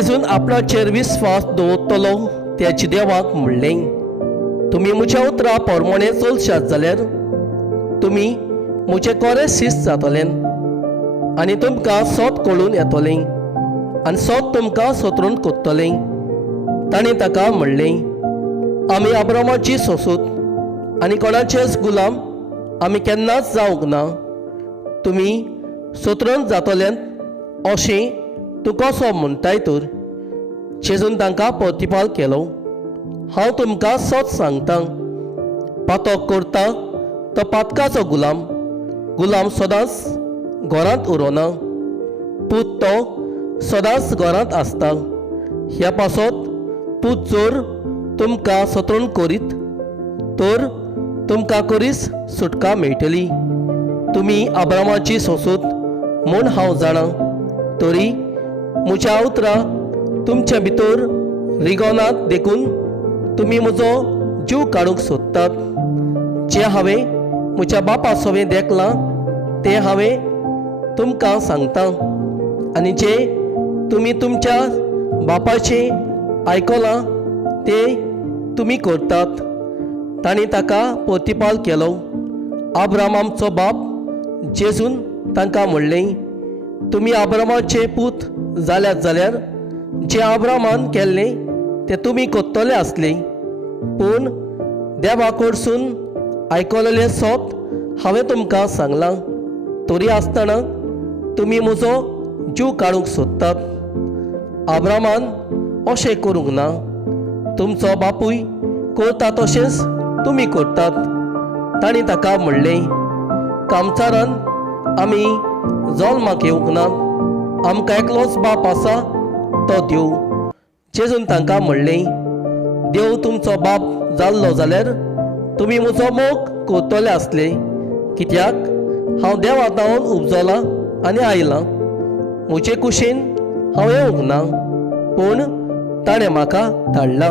जेजून आपणाचेर विस्वास दवरतलो त्याची देवाक म्हणलें, तुमी म्हज्या उतरां पोरमोणे चलशात जाल्यार तुमी म्हजे कोरे शिश्य जातले आनी तुमकां सोत कळून येतलें आनी सोत तुमकां सोत्रून कोत्तलें. ताणें ताका म्हणलें, आमी अब्रामाची सोसूत आनी कोणाचेच गुलाम आमी केन्नाच जावंक ना. तुमी सोत्रून जातलें अशें तूं कसो म्हणटाय तर? जेजून तांकां प्रतिपाल केलो, हांव तुमकां सत सांगतां, पातक करता तो पातकाचो गुलाम सदांच घरांत उरोना, पूत तो सदांच घरांत आसता. ह्या पासत पूत जर तुमकां सत्रण करीत तर तुमकां करीस सुटका मेळटली. तुमी अब्रामाची सोसूत म्हूण हांव जाणां, तरी म्हज्या उतरां तुमच्या भितर रिगोनात देखून तुमी म्हजो जीव काडूंक सोदतात. जें हांवें म्हज्या बापा सवें देखलां तें हांवें तुमकां सांगतां आनी जें तुमी तुमच्या बापाचें आयकलां तें तुमी करतात. तांणी ताका प्रतिपाल केलो, अब्राम आमचो बाप. जेजून तांकां म्हणलें, तुमी अब्रामाचे पूत जाल्यात जाल्यार जें अब्रामान केल्लें तें तुमी कोत्तले आसले. पूण देवा कडसून आयकलेलें सोत हांवें तुमकां सांगलां, तरी आसतना तुमी म्हजो जीव काडूंक सोदतात. अब्रामान अशें करूंक ना. तुमचो बापूय करता तशेंच तुमी करतात. तांणी ताका म्हणलें, कामचारान आमी जल्माक येवंक ना, आमकां एकलोच बाप आसा तो देव. जेजून तांकां म्हणलें, देव तुमचो बाप जाल्लो जाल्यार तुमी म्हजो मोग करतले आसले, कित्याक हांव देवा नांवान उपजलां आनी आयलां. म्हजे कुशीन हांव येवंक ना, पूण ताणें म्हाका धाडला.